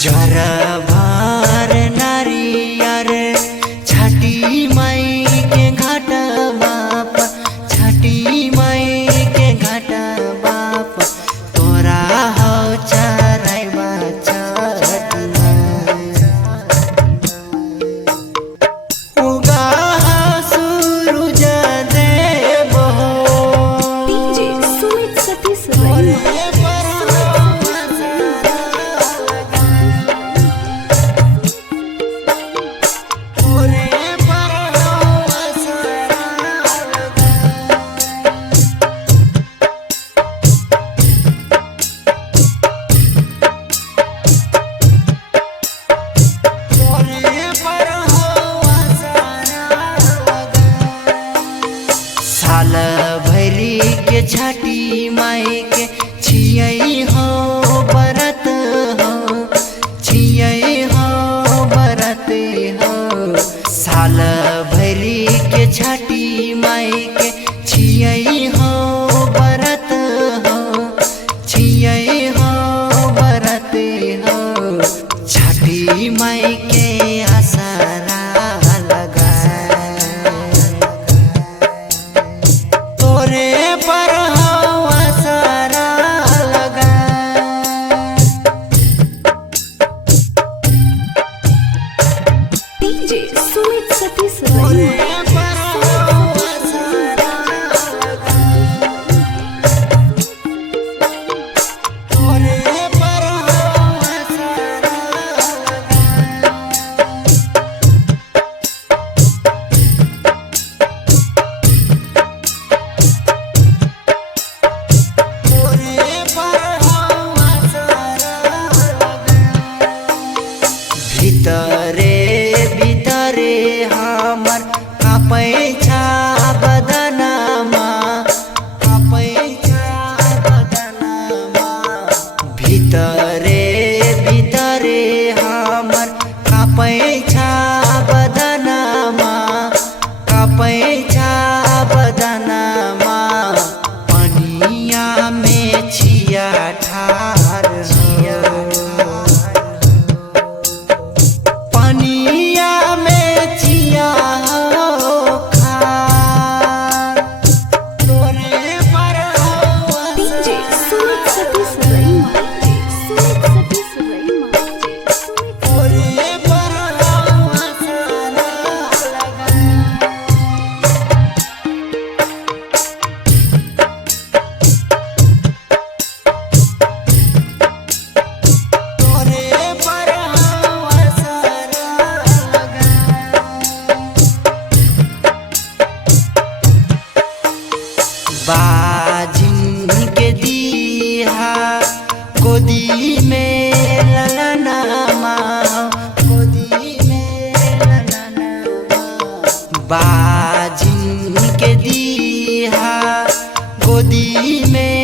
जरा भार नारियर छठी माई के घाट बाप, छठी माई के घाट बाप, तोरा हो चराइबा छठ उगा सूरज देव हो। डीजे सुमित सतीश साल भरी के छठी माई के छियै हो बरत हो, छियै हो बरत हो। साल भरी के छठी माई के छियै हो बरत हो, छियै हो बरत हो। छठी माई के आसरा लगा तोरे पर हो आसरा लगा। डीजे सुमित सतीश तोरे पर हो आसरा लगा, तोरे पर हो आसरा लगा। तोरे पर हो आसरा लगा। भीतरे भीतरे हमर कापै छा बदनमा, कापै छा बदनमा। भीतरे भीतरे हमर कापै छा बदनमा, कापै छा बदनमा। पनिया में छिया ठार हो, पनिया में छिया हो खार। तोरे पर हो डीजे सुमित सतीश सुमित सतीश तोरे पर हो आसरा लगा। तोरे पर हो आसरा लगा। बाजिन के दीहा गोदी में ललनमा, गोदी में ललनमा। बाजिन के दीहा गोदी में